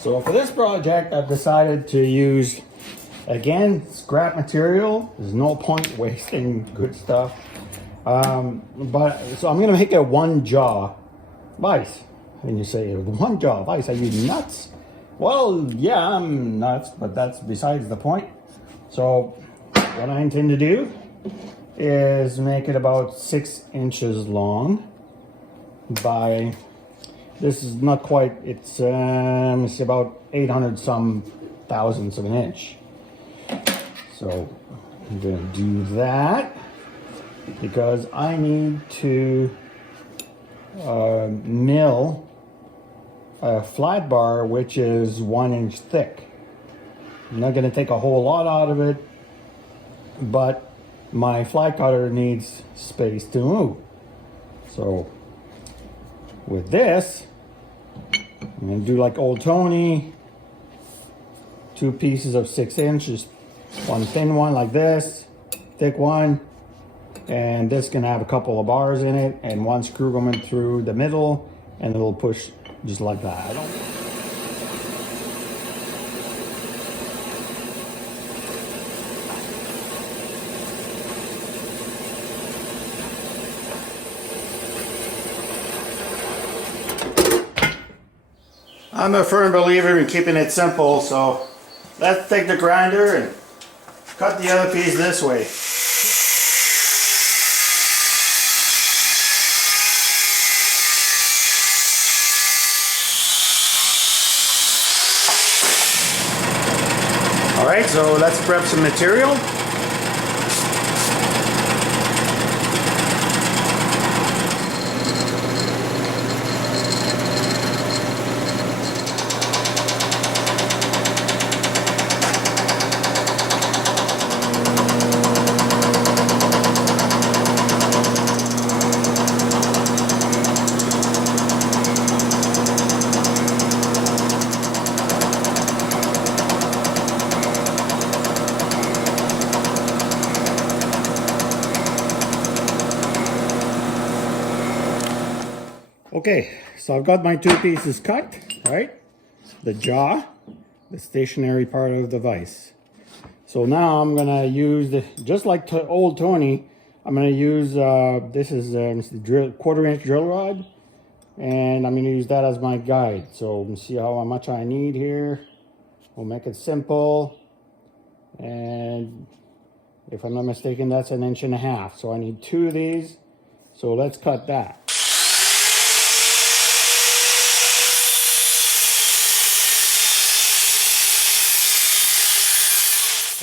So for this project, I've decided to use, again, scrap material. There's no point wasting good stuff. So I'm gonna make a one jaw vise. And you say, one jaw vise, are you nuts? Well, yeah, I'm nuts, but that's besides the point. So what I intend to do is make it about 6 inches long by, this is not quite, it's about 800 some thousandths of an inch. So I'm gonna do that because I need to mill a flat bar which is 1 inch thick. I'm not gonna take a whole lot out of it, but my fly cutter needs space to move. So with this, I'm gonna do like old Tony, 2 pieces of 6 inches, one thin one like this, thick one, and this can have a couple of bars in it and one screw going through the middle, and it'll push just like that. I'm a firm believer in keeping it simple, so let's take the grinder and cut the other piece this way. Alright, so let's prep some material. Okay, so I've got my 2 pieces cut, right? The jaw, the stationary part of the vise. So now I'm gonna use, just like old Tony, I'm gonna use, this is the 1/4 inch drill rod, and I'm gonna use that as my guide. So let's see how much I need here. We'll make it simple. And if I'm not mistaken, that's 1.5 inches. So I need 2 of these. So let's cut that.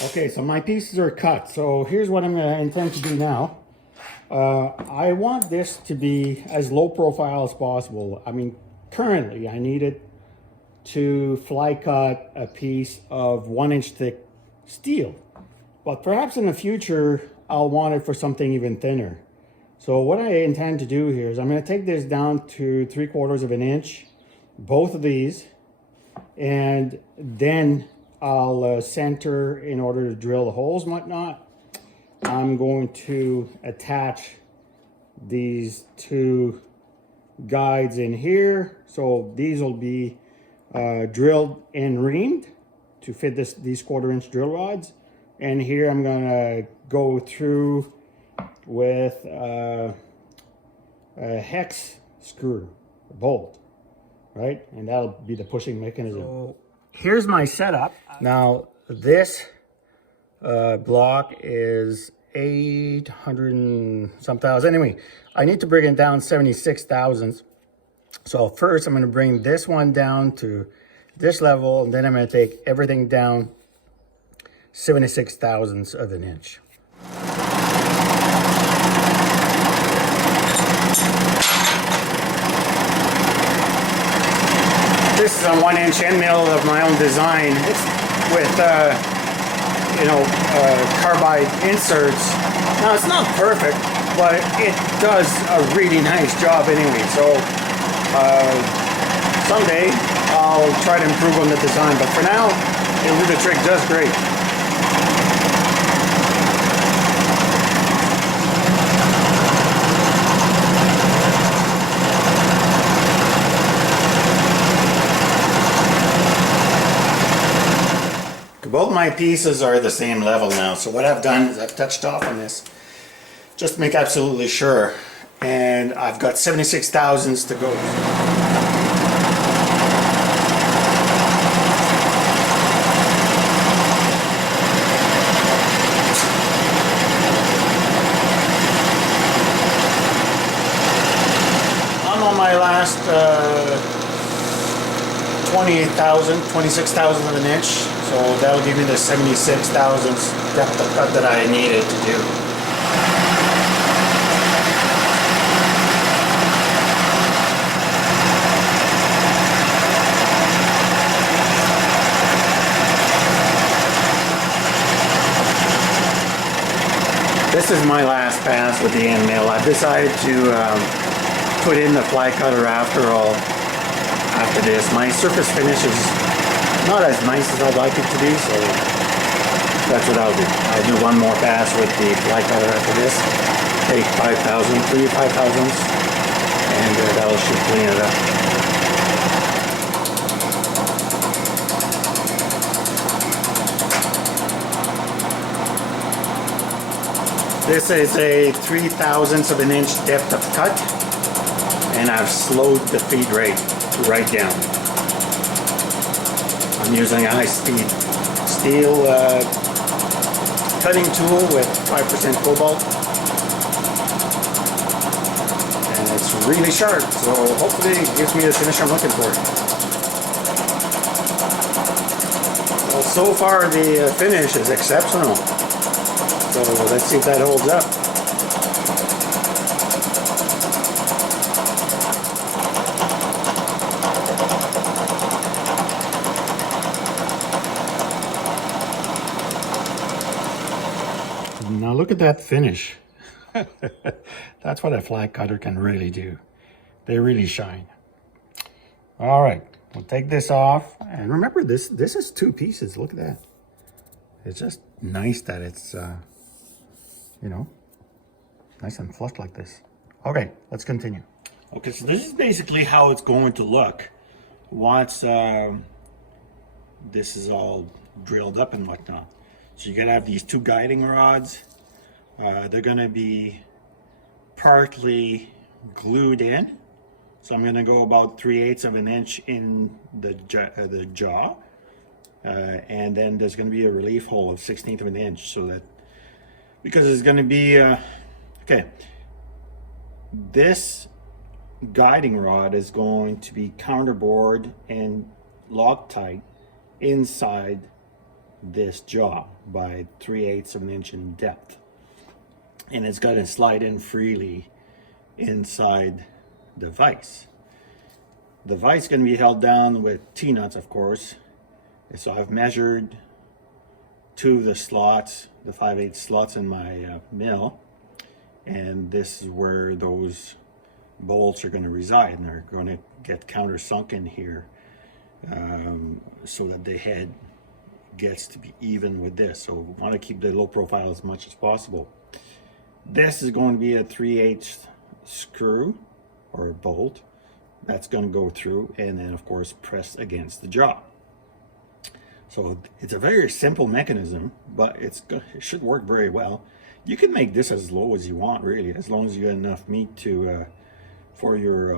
Okay, so my pieces are cut. So here's what I'm going to intend to do now. I want this to be as low profile as possible. I mean, currently I need it to fly cut a piece of 1 inch thick steel. But perhaps in the future, I'll want it for something even thinner. So what I intend to do here is I'm going to take this down to 3/4 of an inch, both of these, and then I'll center in order to drill the holes and whatnot. I'm going to attach these 2 guides in here. So these will be drilled and reamed to fit these 1/4 inch drill rods. And here I'm gonna go through with a hex screw, a bolt, right? And that'll be the pushing mechanism. So here's my setup. Now this block is 800 and some thousand. Anyway, I need to bring it down 76 thousandths. So first I'm going to bring this one down to this level, and then I'm going to take everything down 76 thousandths of an inch. This is a 1 inch end mill of my own design. It's with, carbide inserts. Now it's not perfect, but it does a really nice job anyway. So someday I'll try to improve on the design, but for now, it'll do the trick just great. my pieces are the same level now. So what I've done is I've touched off on this just to make absolutely sure. And I've got 76 thousandths to go. I'm on my last 26 thousandths of an inch. So that'll give me the 76 thousandths depth of cut that I needed to do. This is my last pass with the end mill. I've decided to put in the fly cutter after all. After this, my surface finish is not as nice as I'd like it to be, so that's what I'll do. I'll do one more pass with the fly cutter after this. Take 3 5,000ths, and that'll should clean it up. This is a 3/1000ths of an inch depth of cut, and I've slowed the feed rate right down. I'm using a high-speed steel cutting tool with 5% cobalt, and it's really sharp, so hopefully it gives me the finish I'm looking for. Well, so far the finish is exceptional. So let's see if that holds up. Now look at that finish. That's what a fly cutter can really do. They really shine. All right, we'll take this off. And remember, this is 2 pieces. Look at that. It's just nice that it's you know, nice and flush like this. Okay, let's continue. Okay, so this is basically how it's going to look once this is all drilled up and whatnot. So you're gonna have these 2 guiding rods. They're gonna be partly glued in. So I'm gonna go about 3/8 of an inch in the jaw. And then there's gonna be a relief hole of 1/16 of an inch, so that, because it's going to be okay, this guiding rod is going to be counterbored and Loctite inside this jaw by 3/8 of an inch in depth, and it's going to slide in freely inside the vise. The vise is going to be held down with T-nuts, of course. So I've measured 2 of the slots, the 5/8 slots in my mill, and this is where those bolts are going to reside, and they're going to get countersunk in here so that the head gets to be even with this. So we want to keep the low profile as much as possible. This is going to be a 3/8 screw or bolt that's going to go through, and then of course press against the jaw. So it's a very simple mechanism, but it should work very well. You can make this as low as you want, really, as long as you got enough meat to for your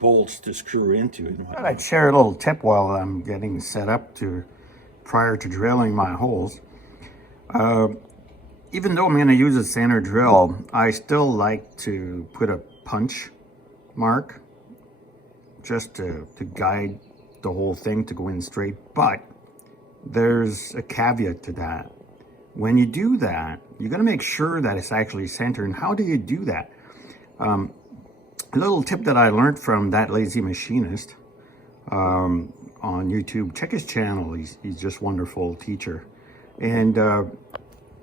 bolts to screw into. I'd share a little tip while I'm getting set up prior to drilling my holes. Even though I'm going to use a center drill, I still like to put a punch mark just to guide the whole thing to go in straight. But there's a caveat to that. When you do that, you're going to make sure that it's actually centered. And how do you do that? A little tip that I learned from That Lazy Machinist on YouTube. Check his channel. He's just a wonderful teacher. And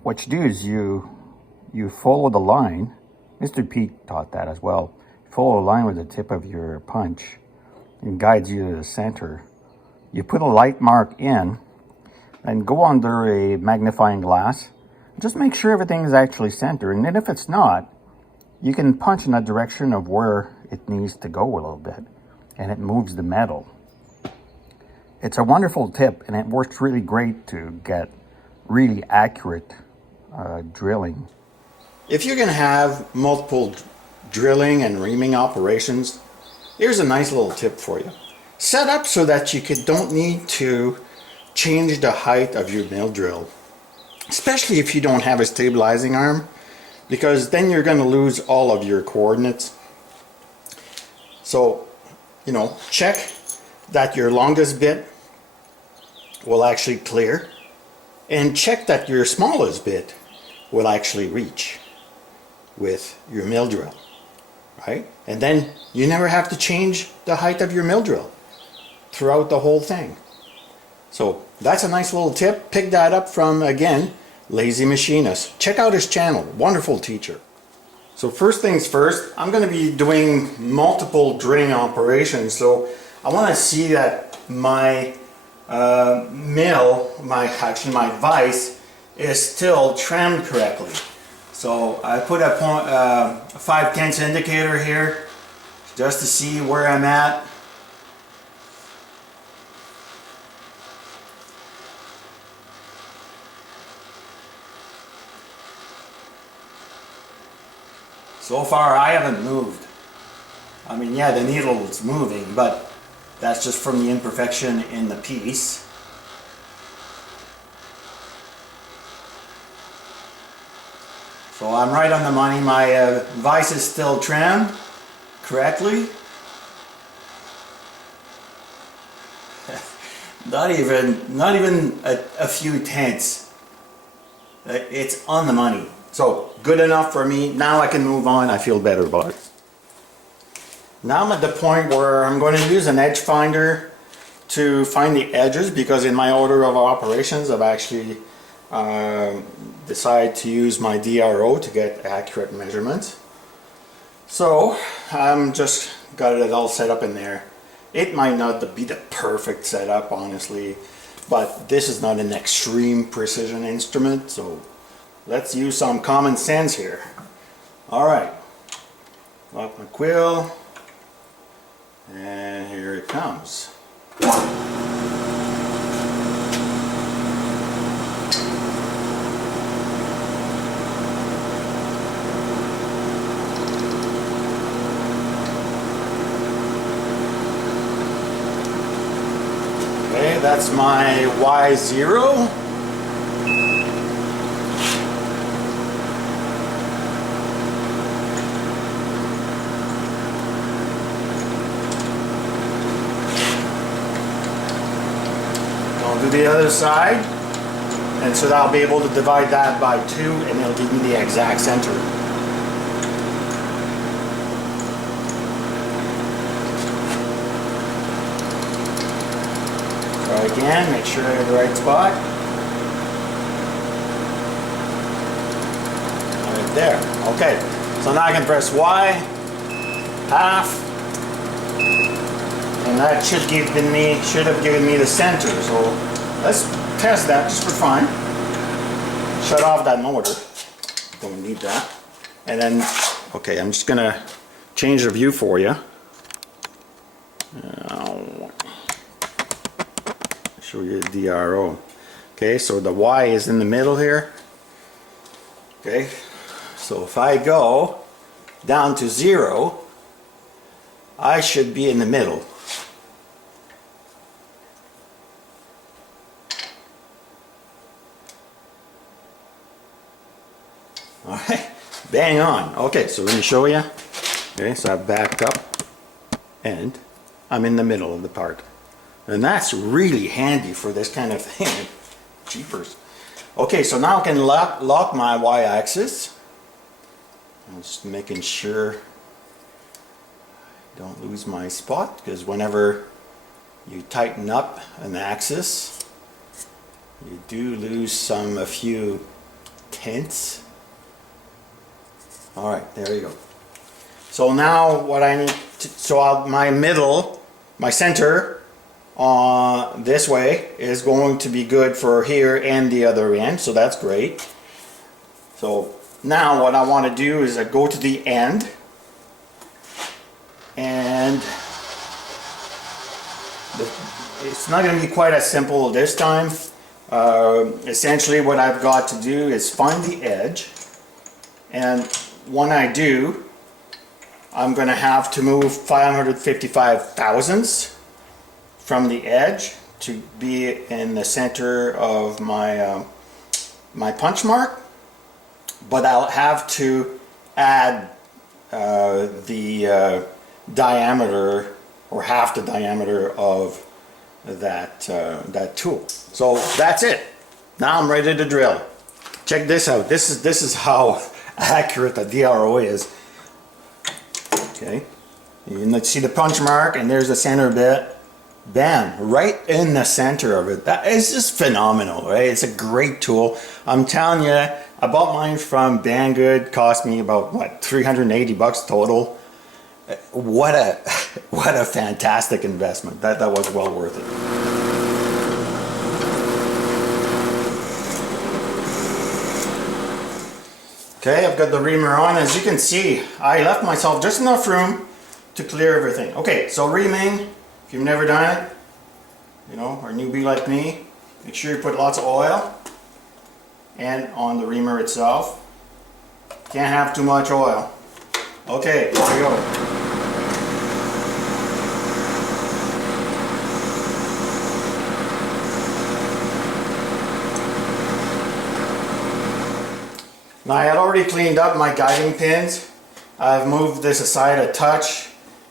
what you do is you follow the line. Mr. Pete taught that as well. Follow a line with the tip of your punch and guides you to the center. You put a light mark in and go under a magnifying glass. Just make sure everything is actually centered. And then if it's not, you can punch in that direction of where it needs to go a little bit, and it moves the metal. it's a wonderful tip, and it works really great to get really accurate drilling. If you're going to have multiple drilling and reaming operations, here's a nice little tip for you. Set up so that you don't need to change the height of your mill drill, especially if you don't have a stabilizing arm, because then you're going to lose all of your coordinates. So, you know, check that your longest bit will actually clear, and check that your smallest bit will actually reach with your mill drill, right? And then you never have to change the height of your mill drill throughout the whole thing. So that's a nice little tip. Pick that up from, again, Lazy Machinist. Check out his channel, wonderful teacher. So first things first, I'm going to be doing multiple drilling operations. So I want to see that my mill, my vise is still trimmed correctly. So I put a 5/10 indicator here just to see where I'm at. So far I haven't moved. I mean, yeah, the needle is moving, but that's just from the imperfection in the piece. So I'm right on the money. My vise is still trimmed correctly. not even a few tenths. It's on the money. So good enough for me. Now I can move on. I feel better about it. Now I'm at the point where I'm going to use an edge finder to find the edges, because in my order of operations I've actually decided to use my DRO to get accurate measurements. So I'm just got it all set up in there. It might not be the perfect setup, honestly, but this is not an extreme precision instrument, so let's use some common sense here. Alright, lock my quill, and here it comes. Okay, that's my Y0. Do the other side, and so I'll be able to divide that by 2, and it'll give me the exact center. Try again, make sure I have the right spot. Right there. Okay, so now I can press Y, half, and that should have given me the center. So let's test that just for fun. Shut off that motor. Don't need that. And then, okay, I'm just gonna change the view for you. Show you the DRO. Okay, so the Y is in the middle here. Okay, so if I go down to 0, I should be in the middle. Alright, bang on. Okay, so let me show you. Okay, so I've backed up and I'm in the middle of the part. And that's really handy for this kind of thing. Jeepers. Okay, so now I can lock my Y-axis. I'm just making sure I don't lose my spot, because whenever you tighten up an axis, you do lose a few tenths. Alright, there you go. So now what I need to, my center this way is going to be good for here and the other end, so that's great. So now what I want to do is go to the end and It's not going to be quite as simple this time. Essentially what I've got to do is find the edge, and when I do, I'm going to have to move 555 thousandths from the edge to be in the center of my my punch mark, but I'll have to add the diameter, or half the diameter of that that tool. So that's it. Now I'm ready to drill. Check this out. This is how accurate the DRO is. Okay, you can see the punch mark, and there's the center bit. Bam, right in the center of it. That is just phenomenal, right? It's a great tool. I'm telling you, I bought mine from Banggood. Cost me about what, 380 bucks total. What a fantastic investment. That was well worth it. Okay, I've got the reamer on. As you can see, I left myself just enough room to clear everything. Okay, so reaming, if you've never done it, you know, or newbie like me, make sure you put lots of oil and on the reamer itself. Can't have too much oil. Okay, here we go. Now I had already cleaned up my guiding pins. I've moved this aside a touch,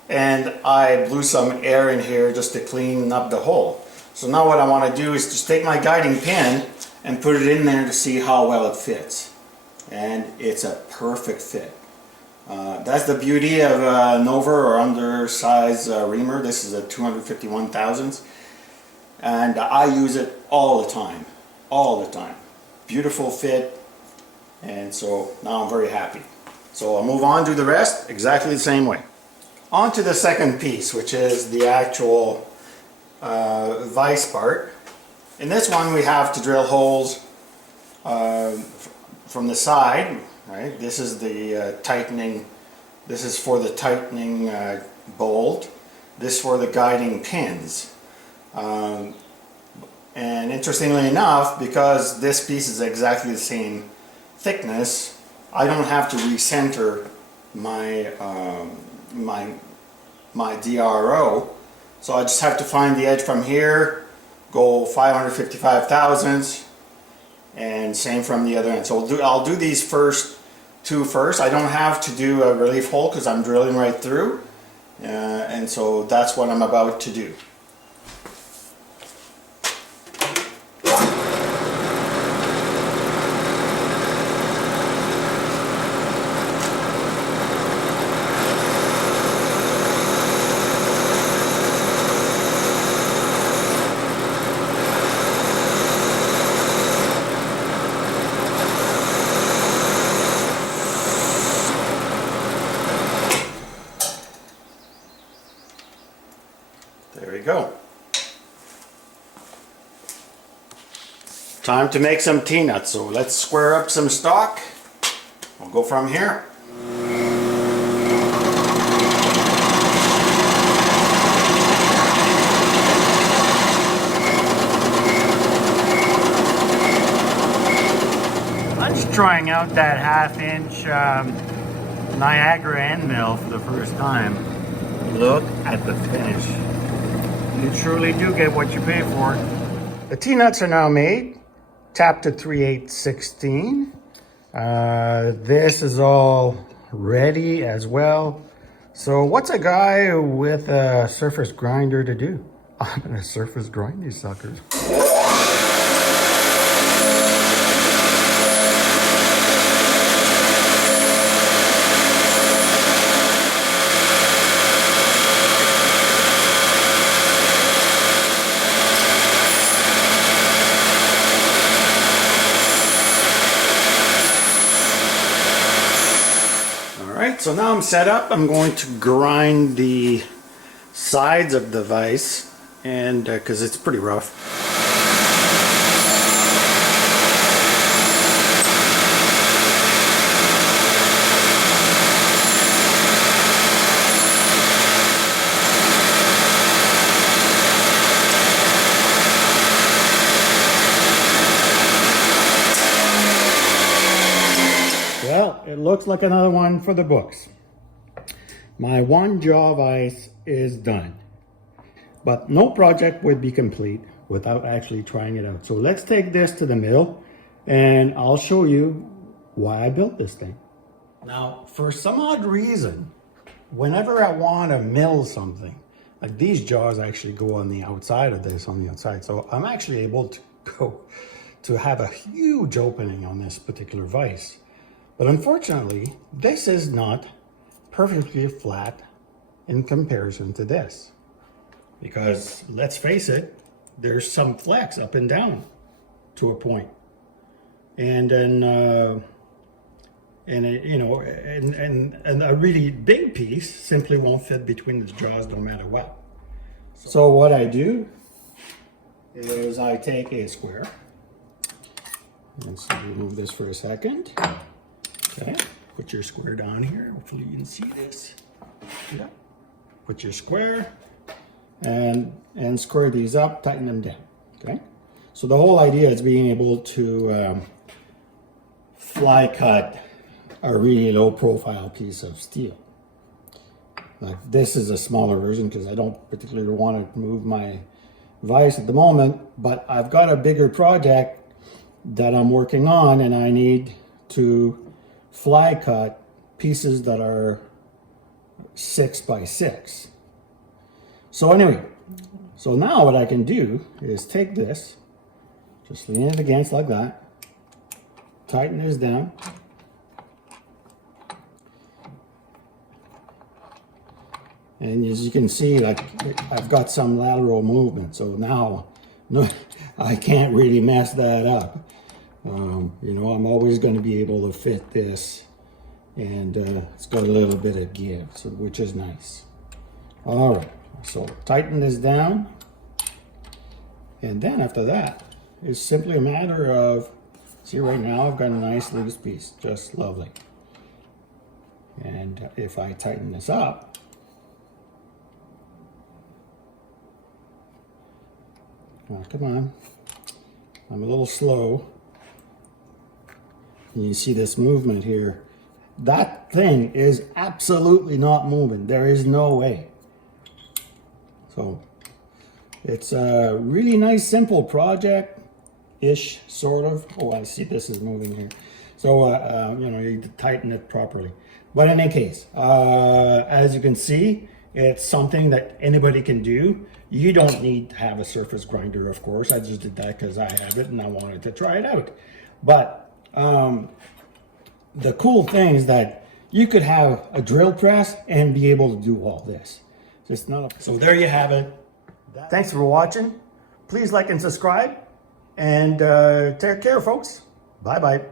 and I blew some air in here just to clean up the hole. So now what I want to do is just take my guiding pin and put it in there to see how well it fits. And it's a perfect fit. That's the beauty of an over or undersized reamer. This is a 251 thousandths. And I use it all the time. All the time. Beautiful fit. And so now I'm very happy. So I'll move on to the rest exactly the same way. On to the second piece, which is the actual vise part. In this one we have to drill holes from the side, right? This is the tightening, this is for the tightening bolt, this for the guiding pins. And interestingly enough, because this piece is exactly the same thickness, I don't have to recenter my my DRO. So I just have to find the edge from here, go 555 thousandths, and same from the other end. So I'll do these two first. I don't have to do a relief hole because I'm drilling right through, and so that's what I'm about to do. There we go. Time to make some T-nuts. So let's square up some stock. We'll go from here. I'm just trying out that 1/2 inch Niagara end mill for the first time. Look at the finish. You truly do get what you pay for. The T-nuts are now made, tapped to 3/8/16. This is all ready as well. So what's a guy with a surface grinder to do? I'm gonna surface grind these suckers. So now I'm set up. I'm going to grind the sides of the vise, and because it's pretty rough. looks like another one for the books. My one Jaw Vise is done. But no project would be complete without actually trying it out. So let's take this to the mill and I'll show you why I built this thing. Now, for some odd reason, whenever I want to mill something, like these jaws actually go on the outside of this, on the outside. So I'm actually able to have a huge opening on this particular vise. But unfortunately, this is not perfectly flat in comparison to this. Because let's face it, there's some flex up and down to a point. And then, and a really big piece simply won't fit between the jaws no matter what. So what I do is I take a square. Let's remove this for a second. Okay, put your square down here. Hopefully you can see this. Yeah. Put your square and square these up, tighten them down. Okay. So the whole idea is being able to fly cut a really low profile piece of steel. Like this is a smaller version because I don't particularly want to move my vise at the moment, but I've got a bigger project that I'm working on and I need to fly cut pieces that are 6 by 6. So anyway, so now what I can do is take this, just lean it against like that, tighten this down, and as you can see, like I've got some lateral movement, so now no, I can't really mess that up. You know, I'm always going to be able to fit this, and it's got a little bit of give, so which is nice. All right. So tighten this down, and then after that, it's simply a matter of, see right now I've got a nice loose piece, just lovely. And if I tighten this up, oh, come on, I'm a little slow. And you see this movement here. That thing is absolutely not moving. There is no way. So it's a really nice, simple project-ish, sort of. Oh, I see this is moving here. So, you know, you tighten it properly. But in any case, as you can see, it's something that anybody can do. You don't need to have a surface grinder, of course. I just did that because I have it and I wanted to try it out. But the cool thing is that you could have a drill press and be able to do all this. Just not a... So there you have it. Thanks for watching. Please like and subscribe. And take care, folks. Bye-bye.